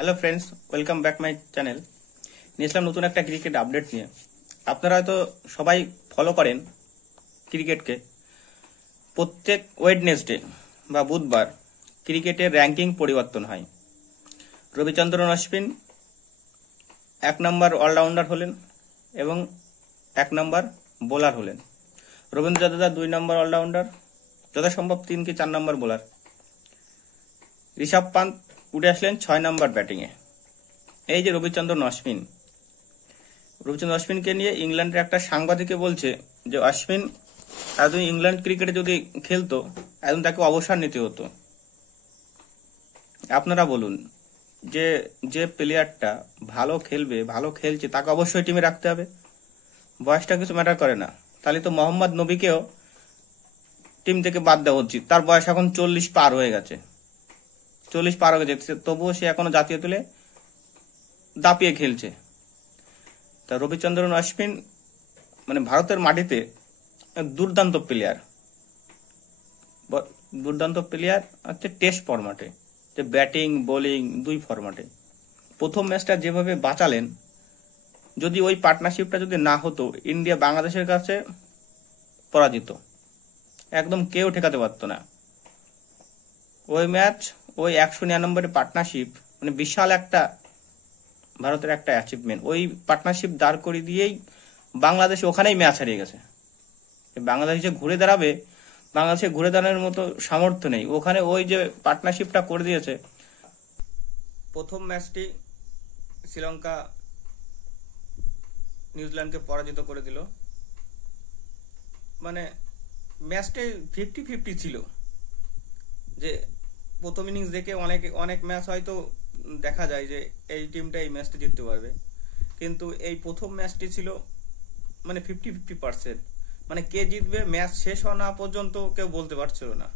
Hello friends, welcome back my channel. নিয়েছিলাম নতুন একটা ক্রিকেট আপডেট নিয়ে। আপনারা হয়তো সবাই ফলো করেন ক্রিকেটকে। প্রত্যেক ওয়েডনেসডে বা বুধবার ক্রিকেটের র্যাঙ্কিং পরিবর্তন হয়। রবিচন্দ্রন অশ্বিন 1 নম্বর অলরাউন্ডার হলেন এবং 1 নম্বর বোলার হলেন। রবীন্দ্র জাদেজা 2 নম্বর অলরাউন্ডার, যথাসম্ভব 3 কি 4 নম্বর বোলার। ঋষভ পান্ত উঠে আসলেন 6 নম্বর ব্যাটিংয়ে। এই যে রবিচন্দ্রন অশ্বিনকে নিয়ে ইংল্যান্ডের একটা সাংবাদিকে বলছে যে অশ্বিন একদম ইংল্যান্ড ক্রিকেটে যদি খেলতো একদম তাকে অবসর নিতে হতো। আপনারা বলুন, যে প্লেয়ারটা ভালো খেলবে, ভালো খেলছে, তাকে অবশ্যই টিমে রাখতে হবে। বয়সটা কিছু ম্যাটার করে না। তাহলে তো মোহাম্মদ নবীকেও টিম থেকে বাদ দেওয়া উচিত। তার বয়স এখন 40 পার হয়ে গেছে, তবুও সে এখনো জাতীয় দলে দাপিয়ে খেলছে। তা রবিচন্দ্রন অশ্বিন মানে ভারতের মাটিতে দুর্দান্ত প্লেয়ার হচ্ছে টেস্ট ফরম্যাটে, যে ব্যাটিং বোলিং 2 ফরম্যাটে। প্রথম ম্যাচটা যেভাবে বাঁচালেন, যদি ওই পার্টনারশিপটা যদি না হতো, ইন্ডিয়া বাংলাদেশের কাছে পরাজিত, একদম কেউ ঠেকাতে পারতো না ওই ম্যাচ। ওই 199 পার্টনারশিপ মানে বিশাল একটা ভারতের একটা অ্যাচিভমেন্ট। ওই পার্টনারশিপ দাঁড় করে দিয়েই বাংলাদেশ ওখানেই ম্যাচ হারিয়ে গেছে। বাংলাদেশে ঘুরে দাঁড়ানোর মতো সামর্থ্য নেই ওখানে। ওই যে পার্টনারশিপটা করে দিয়েছে। প্রথম ম্যাচটি শ্রীলঙ্কা নিউজিল্যান্ডকে পরাজিত করে দিল। মানে ম্যাচটাই 50-50 ছিল। যে প্রথম ইনিংস দেখে অনেক ম্যাচ হয়তো দেখা যায় যে এই টিমটা এই ম্যাচটি জিততে পারবে, কিন্তু এই প্রথম ম্যাচটি ছিল মানে 50-50%। মানে কে জিতবে ম্যাচ শেষ হওয়া না পর্যন্ত কেউ বলতে পারছিল না।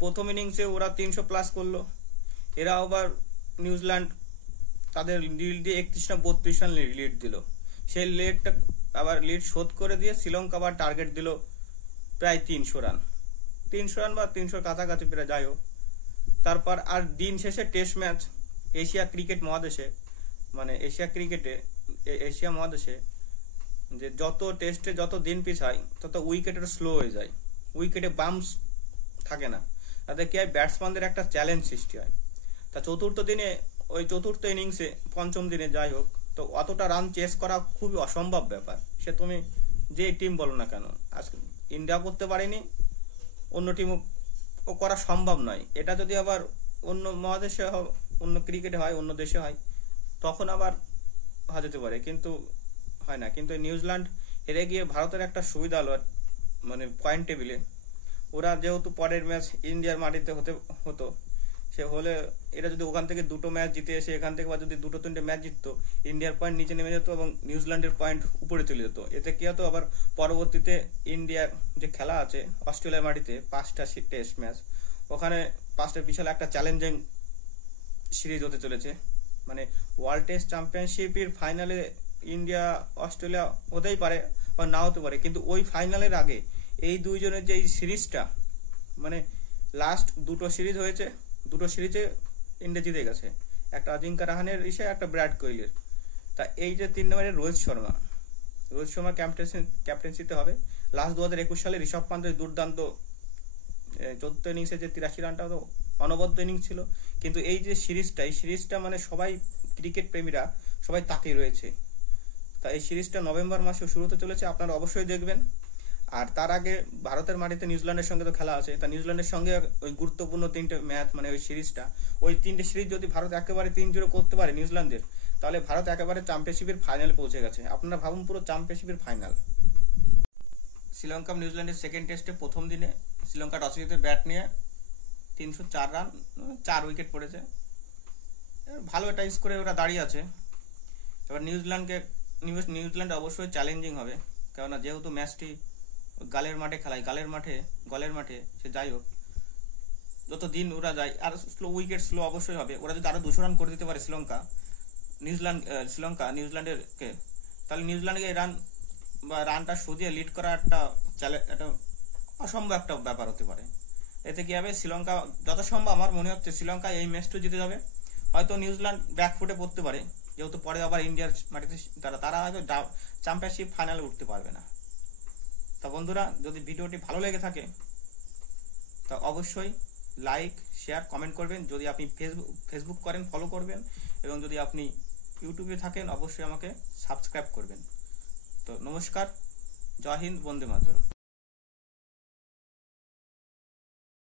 প্রথম ইনিংসে ওরা 300+ করলো, এরা আবার নিউজিল্যান্ড তাদের লিড দিয়ে 31 না 32 রান লিড দিল। সেই লিডটা আবার লিড শোধ করে দিয়ে শ্রীলঙ্কা আবার টার্গেট দিল প্রায় 300 রান বা 300 কাছাকাছি প্রায়, যাই হোক। তারপর আর দিন শেষে টেস্ট ম্যাচ এশিয়া মহাদেশে যে যত টেস্টে যত দিন পিছায় তত উইকেটের স্লো হয়ে যায়, উইকেটে বাম্পস থাকে না। তাতে কি হয়, ব্যাটসম্যানদের একটা চ্যালেঞ্জ সৃষ্টি হয়। তা চতুর্থ ইনিংসে পঞ্চম দিনে যাই হোক, তো অতটা রান চেস করা খুবই অসম্ভব ব্যাপার। সে তুমি যে টিম বলো না কেন, আজকে ইন্ডিয়া করতে পারেনি, অন্য টিমও করা সম্ভব নয়। এটা যদি আবার অন্য মহাদেশে অন্য ক্রিকেটে হয়, অন্য দেশে হয়, তখন আবার যেতে পারে, কিন্তু হয় না। কিন্তু নিউজিল্যান্ড হেরে গিয়ে ভারতের একটা সুবিধা হলো, মানে পয়েন্ট টেবিলে ওরা যেহেতু পরের ম্যাচ ইন্ডিয়ার মাটিতে হতো, সে হলে এরা যদি ওখান থেকে 2টো ম্যাচ জিতে এসে এখান থেকে বা যদি 2-3টে ম্যাচ জিততো, ইন্ডিয়ার পয়েন্ট নিচে নেমে যেত এবং নিউজিল্যান্ডের পয়েন্ট উপরে চলে যেত। এতে কি হতো, আবার পরবর্তীতে ইন্ডিয়ার যে খেলা আছে অস্ট্রেলিয়ার মাটিতে 5টা টেস্ট ম্যাচ, ওখানে 5টা বিশাল একটা চ্যালেঞ্জিং সিরিজ হতে চলেছে। মানে ওয়ার্ল্ড টেস্ট চ্যাম্পিয়নশিপের ফাইনালে ইন্ডিয়া অস্ট্রেলিয়া হতেই পারে বা না হতে পারে, কিন্তু ওই ফাইনালের আগে এই দুইজনের যে এই সিরিজটা, মানে লাস্ট 2টো সিরিজ হয়েছে, 2টো সিরিজে ইন্ডিয়া জিতে গেছে, একটা অজিঙ্কা রাহানের একটা বিরাট কোহলির। তা এই যে 3 নম্বরের রোহিত শর্মা ক্যাপ্টেন্সিতে হবে। লাস্ট 2021 সালে ঋষভ পান্তের দুর্দান্ত 14 ইনিংসে যে 83 রানটা তো অনবদ্য ইনিংস ছিল। কিন্তু এই যে সিরিজটা মানে সবাই ক্রিকেট প্রেমীরা সবাই তাকিয়ে রয়েছে। তা এই সিরিজটা নভেম্বর মাসে শুরু হতে চলেছে, আপনারা অবশ্যই দেখবেন। আর তার আগে ভারতের মাটিতে নিউজিল্যান্ডের সঙ্গে তো খেলা আছে। তা নিউজিল্যান্ডের সঙ্গে ওই গুরুত্বপূর্ণ 3টে ম্যাচ, মানে ওই সিরিজটা, ওই 3টে সিরিজ যদি ভারত একেবারে 3-0 করতে পারে নিউজিল্যান্ডের, তাহলে ভারত একেবারে চ্যাম্পিয়নশিপের ফাইনালে পৌঁছে গেছে। আপনারা ভাবুন, পুরো চ্যাম্পিয়নশিপের ফাইনাল। শ্রীলঙ্কা নিউজিল্যান্ডের সেকেন্ড টেস্টে প্রথম দিনে শ্রীলঙ্কা টসে জিতে ব্যাট নিয়ে 304 রান, 4 উইকেট পড়েছে। ভালো একটা স্কোরে ওরা দাঁড়িয়ে আছে। এবার নিউজিল্যান্ড অবশ্যই চ্যালেঞ্জিং হবে, কেননা যেহেতু ম্যাচটি গালের মাঠে খেলায়, গলের মাঠে সে যাই হোক, যত দিন ওরা যায় আর উইকেট স্লো অবশ্যই হবে। ওরা যদি আরো 200 রান করে দিতে পারে শ্রীলঙ্কা নিউজিল্যান্ডেরকে, তাহলে নিউজিল্যান্ডকে রানটা সরিয়ে লিড করা একটা অসম্ভব একটা ব্যাপার হতে পারে। এতে কি হবে, শ্রীলঙ্কা যত সম্ভব আমার মনে হচ্ছে শ্রীলঙ্কা এই ম্যাচটা জিতে যাবে। হয়তো নিউজিল্যান্ড ব্যাকফুটে পড়তে পারে, যেহেতু পরে আবার ইন্ডিয়ার মাটিতে তারা হয়তো চ্যাম্পিয়নশিপ ফাইনালে উঠতে পারবে না। তা বন্ধুরা, যদি ভিডিওটি ভালো লেগে থাকে তা অবশ্যই লাইক, শেয়ার, কমেন্ট করবেন। যদি আপনি ফেসবুক করেন ফলো করবেন, এবং যদি আপনি ইউটিউবে থাকেন অবশ্যই আমাকে সাবস্ক্রাইব করবেন। তো নমস্কার, জয় হিন্দ, বন্দে মাতরম।